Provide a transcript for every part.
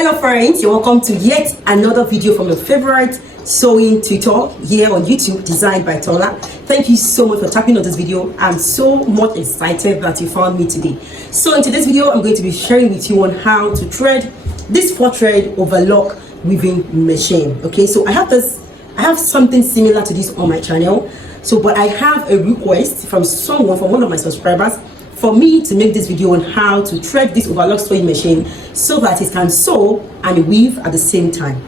Hello friends, you're welcome to yet another video from your favorite sewing tutor here on YouTube, designed by Tola. Thank you so much for tapping on this video. I'm so much excited that you found me today. So in today's video, I'm going to be sharing with you on how to thread this 4-thread overlock weaving machine. Okay, so I have something similar to this on my channel. So but I have a request from one of my subscribers, for me to make this video on how to thread this overlock sewing machine so that it can sew and weave at the same time.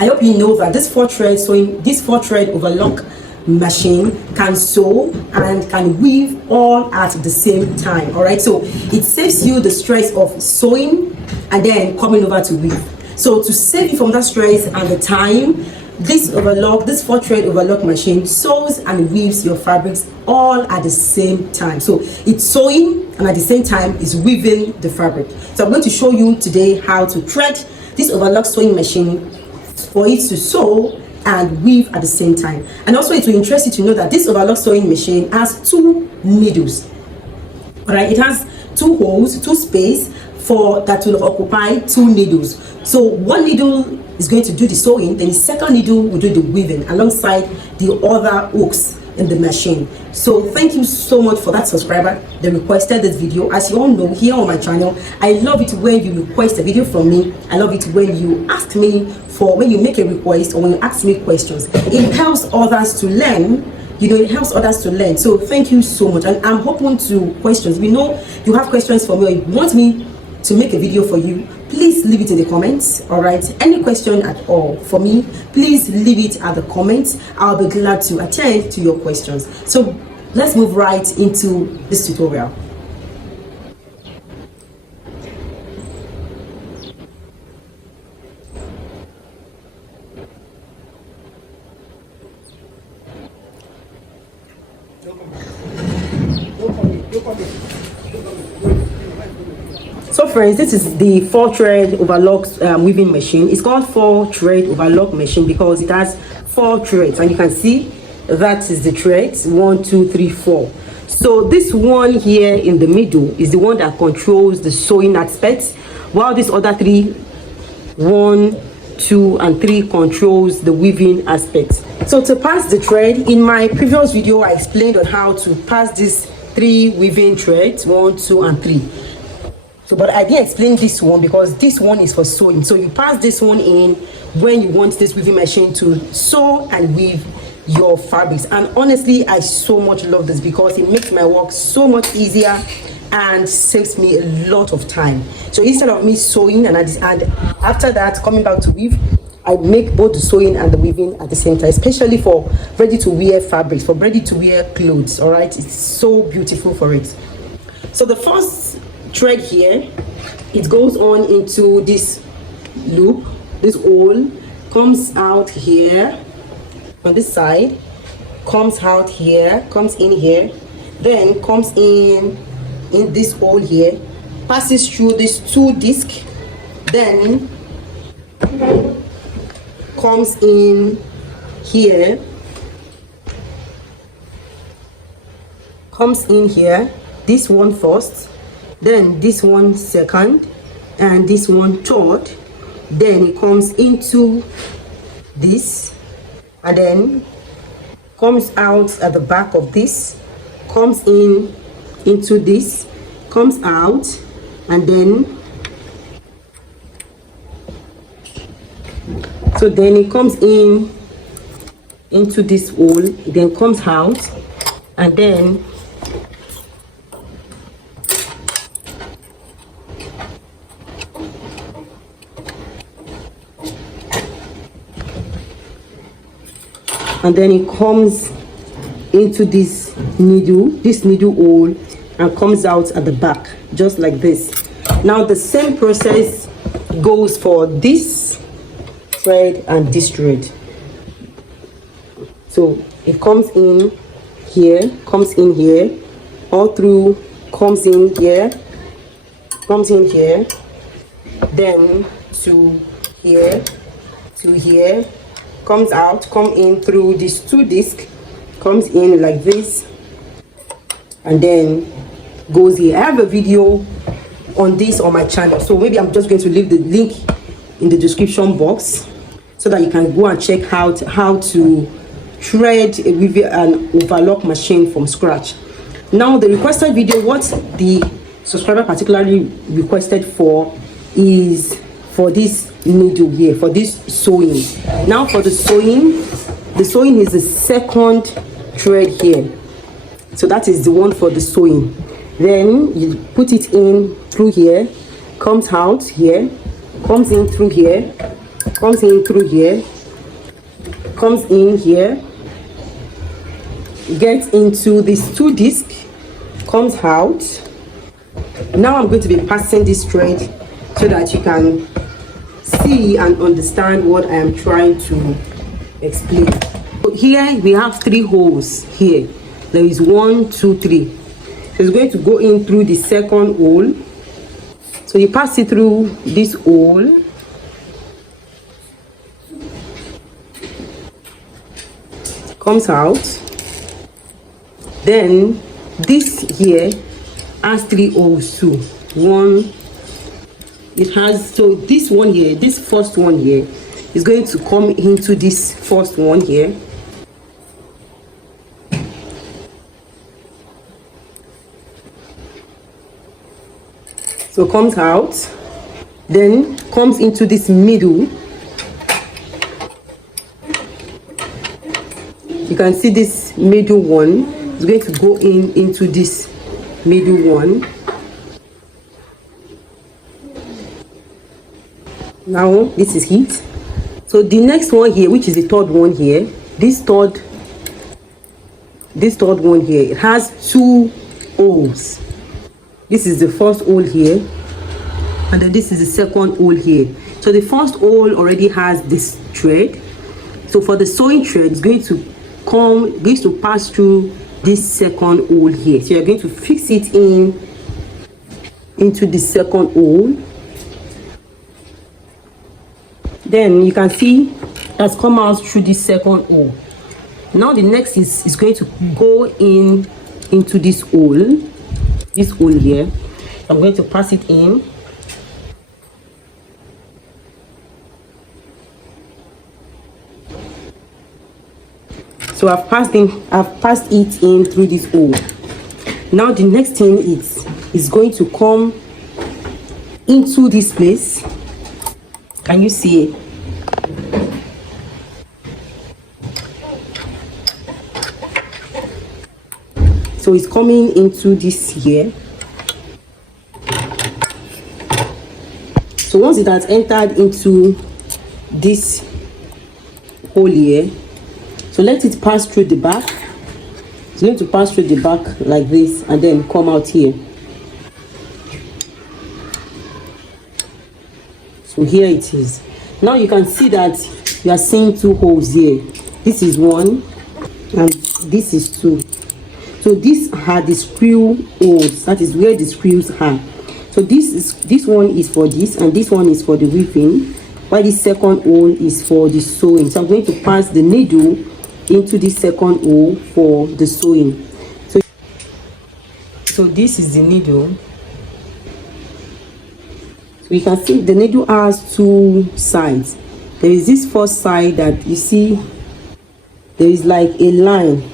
I hope you know that this 4-thread overlock machine can sew and can weave all at the same time. All right, so it saves you the stress of sewing and then coming over to weave. So to save you from that stress and the time, this 4-thread overlock machine sews and weaves your fabrics all at the same time. So it's sewing and at the same time is weaving the fabric. So I'm going to show you today how to thread this overlock sewing machine for it to sew and weave at the same time. And also it will interest you to know that this overlock sewing machine has 2 needles. All right, it has 2 holes, 2 space that will occupy 2 needles. So one needle is going to do the sewing, then the second needle will do the weaving alongside the other hooks in the machine. So thank you so much for that subscriber that requested this video. As you all know, here on my channel, I love it when you request a video from me. I love it when you ask me when you make a request or when you ask me questions. It helps others to learn. It helps others to learn. So thank you so much, and I'm open to questions. We know you have questions for me or you want me to make a video for you. Please leave it in the comments. All right, any question at all for me, please leave it at the comments. I'll be glad to attend to your questions. So let's move right into this tutorial. So friends, this is the 4-thread overlock weaving machine. It's called 4-thread overlock machine because it has 4 threads, and you can see that is the threads 1, 2, 3, 4. So this one here in the middle is the one that controls the sewing aspect, while this other 3, 1, 2 and 3 controls the weaving aspect. So to pass the thread, in my previous video I explained on how to pass these 3 weaving threads, 1, 2 and 3. So, but I didn't explain this one because this one is for sewing. So you pass this one in when you want this weaving machine to sew and weave your fabrics. And honestly, I so much love this because it makes my work so much easier and saves me a lot of time. So instead of me sewing and after that coming back to weave, I make both the sewing and the weaving at the same time, especially for ready-to-wear fabrics, for ready-to-wear clothes. All right, it's so beautiful for it. So the first thread here, it goes on into this loop. This hole comes out here on this side, comes out here, comes in here, then comes in this hole here, passes through these 2 discs, then comes in here, this one first, then this one second, and this one third. Then it comes into this and then comes out at the back of this, comes into this, comes out, and then it comes into this hole, it then comes out, and then it comes into this needle hole and comes out at the back, just like this. Now the same process goes for this thread and this thread. So it comes in here, all through, comes in here, then to here, comes out, come in through these 2 discs, comes in like this, and then goes here. I have a video on this on my channel, so maybe I'm just going to leave the link in the description box so that you can go and check out how to thread an overlock machine from scratch. Now the requested video, what the subscriber particularly requested for is for this needle here, for this sewing. Now for the sewing is the second thread here, so that is the one for the sewing. Then you put it in through here, comes out here, comes in through here, comes in through here, comes in here, gets into this 2 disc, comes out. Now I'm going to be passing this thread so that you can see and understand what I am trying to explain. So here we have 3 holes here. There is 1, 2, 3. So it's going to go in through the second hole. So you pass it through this hole. Comes out. Then this here has 3 holes too. One, it has, so this one here, this first one here is going to come into this first one here. So comes out, then comes into this middle. You can see this middle one is going to go into this middle one. Now this is it. So the next one here, which is the third one here, this third one here, it has 2 holes. This is the first hole here, and then this is the second hole here. So the first hole already has this thread. So for the sewing thread, it's going to pass through this second hole here. So you're going to fix it into the second hole. Then you can see that's come out through this second hole. Now the next is going to go into this hole. This hole here, I'm going to pass it in. So I've passed it in through this hole. Now the next thing is going to come into this place. Can you see it? So it's coming into this here. So once it has entered into this hole here, so let it pass through the back. It's going to pass through the back like this and then come out here. So here it is. Now you can see that you are seeing 2 holes here. This is 1 and this is 2. So these are the screw holes. That is where the screws are. So this one is for this, and this one is for the weaving, while the second hole is for the sewing. So I'm going to pass the needle into the second hole for the sewing. So this is the needle. So you can see the needle has 2 sides. There is this first side that you see there is like a line.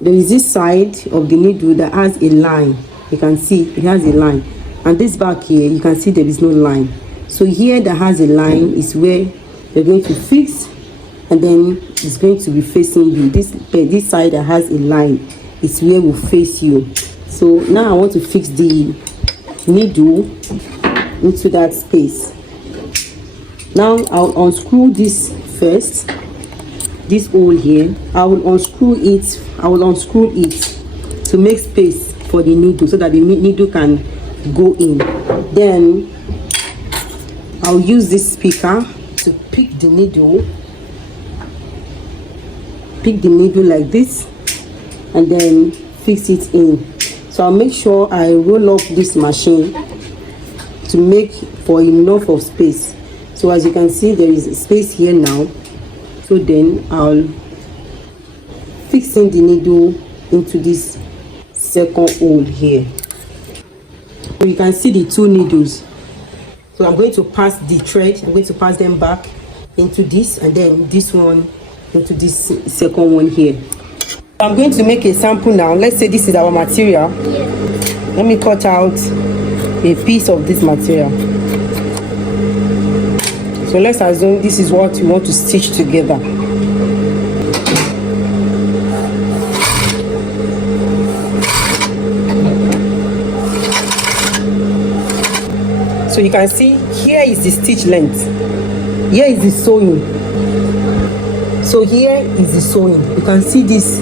There is this side of the needle that has a line. You can see it has a line, and this back here you can see there is no line. So here that has a line is where you're going to fix, and then it's going to be facing you. This side that has a line is where will face you. So now I want to fix the needle into that space. Now I'll unscrew this first, this hole here. I will unscrew it to make space for the needle so that the needle can go in. Then I'll use this speaker to pick the needle like this and then fix it in. So I'll make sure I roll up this machine to make for enough of space. So as you can see, there is space here now. So then I'll fix in the needle into this second hole here. So you can see the 2 needles. So I'm going to pass the thread, I'm going to pass them back into this, and then this one into this second one here. I'm going to make a sample now. Let's say this is our material. Let me cut out a piece of this material. So let's assume this is what you want to stitch together. So you can see here is the stitch length, here is the sewing. So here is the sewing. You can see this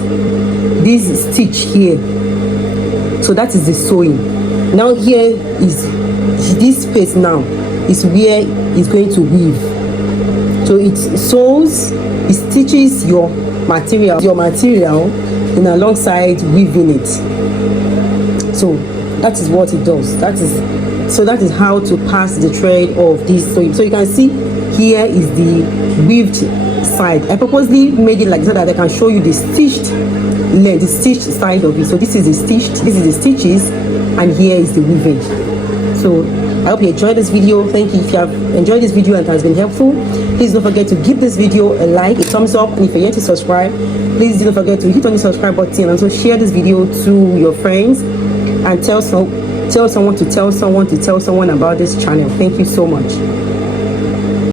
stitch here. So that is the sewing. Now here is this space now is where it's going to weave. So it sews, it stitches your material and alongside weaving it. So that is what it does. That is how to pass the thread of this sewing. So you can see here is the weaved side. I purposely made it like so that I can show you the stitched length, the stitched side of it. So this is the stitched, this is the stitches, and here is the weaving. So I hope you enjoyed this video. Thank you. If you have enjoyed this video and it has been helpful, please don't forget to give this video a like, a thumbs up, and if you're yet to subscribe, please don't forget to hit on the subscribe button and also share this video to your friends and tell someone to tell someone about this channel. Thank you so much.